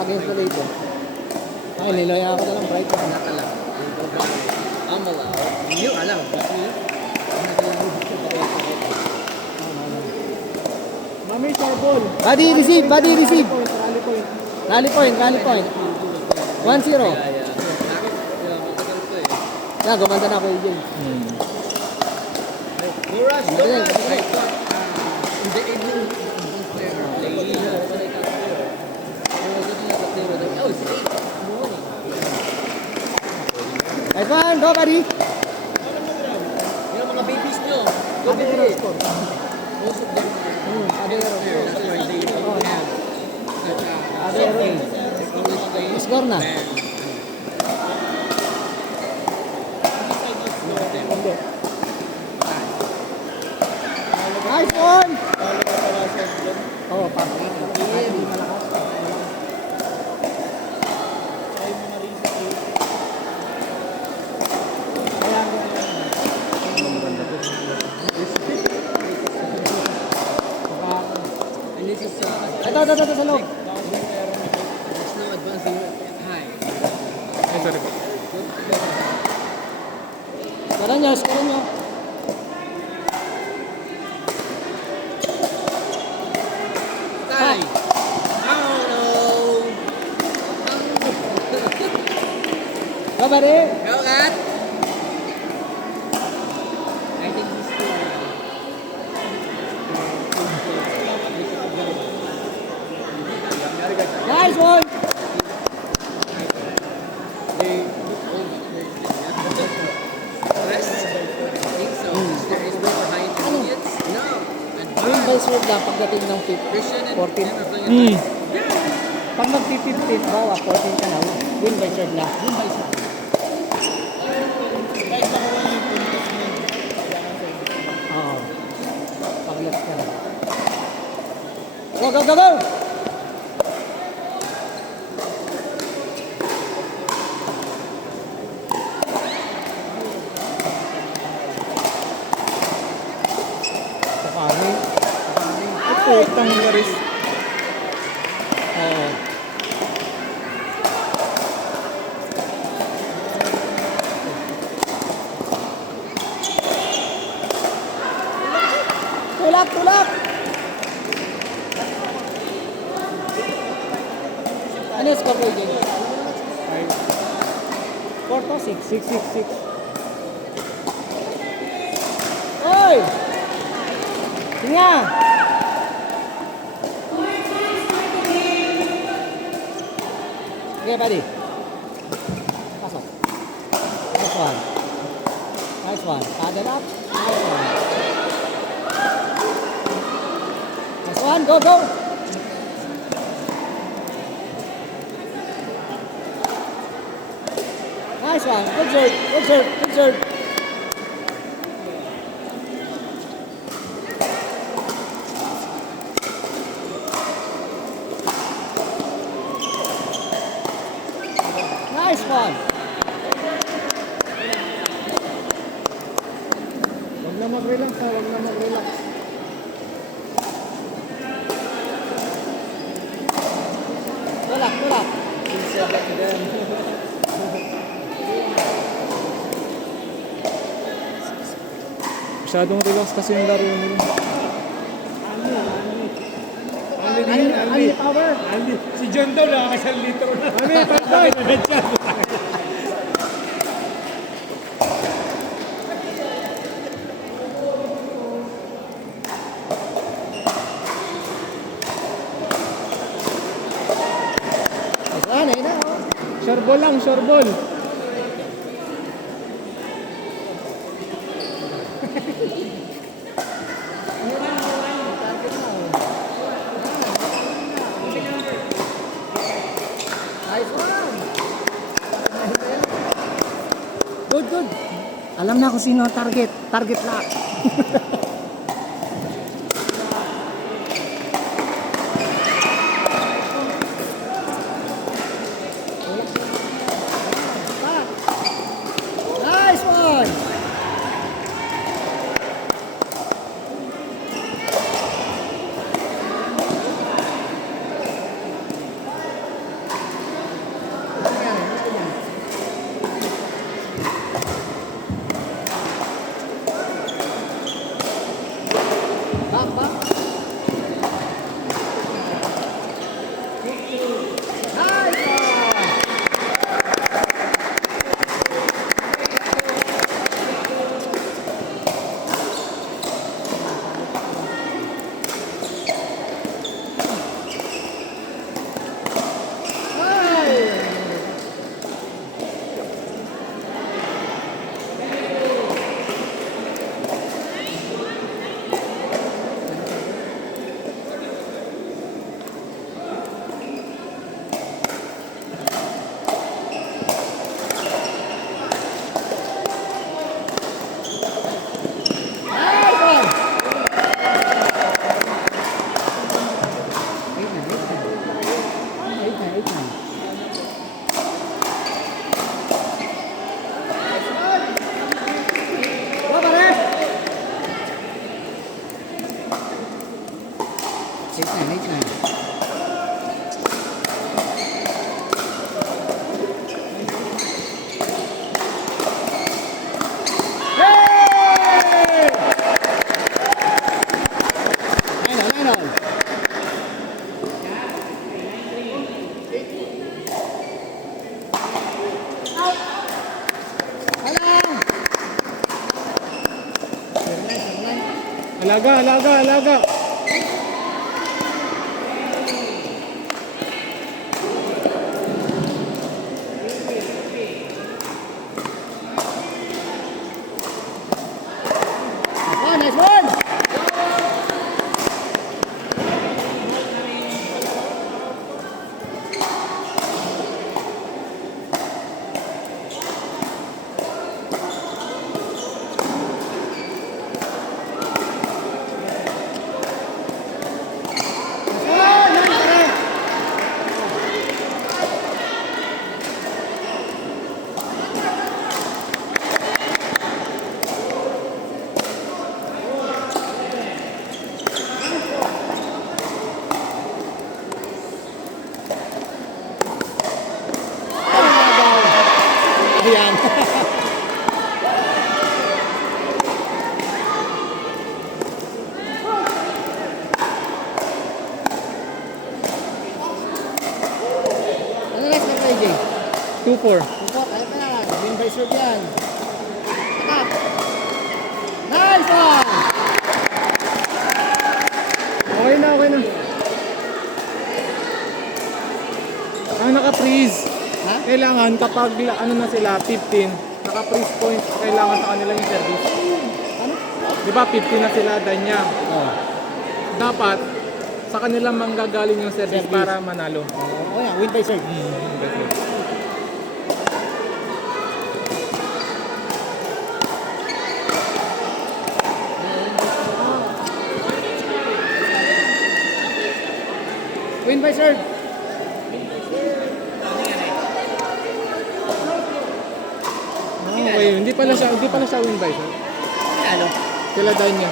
against the label. Ay, nilaya ako na lang bright. Nakalang. Amala. Hindi alam. Mami, short Body receive, body receive. Rally point. Rally point, rally point. 1-0. Matagal to eh. Yan, gumanda na ako AJ. No rush, no rush. In the evening, player. Oh, it's 8 morning. Nice one, go buddy. Yung mga babies nyo. Go Adero baby. score. Most of them are Adero. that's why they don't have such a Adero. English playing. Score na. Hindi. Nice one. Oo, pa. Hindi malakas. And this is Ito sa loob. there's no advancing high. Score nyo, score nyo. Tie. Oh no. Go buddy. Go at. I think he's too. Nice one. Rest. I think so. There is no behind intermediates. No. Win by serve lang pagdating ng 5. Christian and 14. Ken are playing at Pag mag-15, bawa 14 ka na. Win by serve lang. Win by serve. Oo. Pag-left ka na. Go, go, go, go! Kapani. Putang laris. Oo. Tulak, tulak! Ano yung score ko yun? 4 to 6. 6-6-6. Oy! Tingnan! Okay, buddy. Pasok. Nice one. Nice one. Paddle up. Nice one. Nice one. Go, go! Nice one. Good serve. Good serve. Good serve. Nice one. Huwag na mag-relax ha, huwag na mag-relax. Tulak, tulak. Masyadong relax kasi yung laro nila. Anli power. Si John daw nakakasal litro na. Tantoy! Ayan, ayun na. Oh. Shorbol lang, shorbol. Nice one. Good, good. Alam na kung sino ang target. Target lock. Nice one. Nice one! Nice one! Eight na. Go, pare! Eight na. Hey! Nine all. Alang! Alaga. Nice one! Ayan. Ano next na play, Jay? 2-4. Support, ayun pa lang. Win by serve yan. Attack! Nice one! Okay na. Ang naka-freeze. Ha? Kailangan kapag ano na sila, 15, naka-freeze point, kailangan sa kanila yung service. Ano? Di ba 15 na sila, Danya? Oh. Dapat sa kanila manggagaling yung service Service. para manalo. Oh, yan. Win by serve. Win by serve. Okay, hindi pala siya win by, sir. Ano? Sila Danya.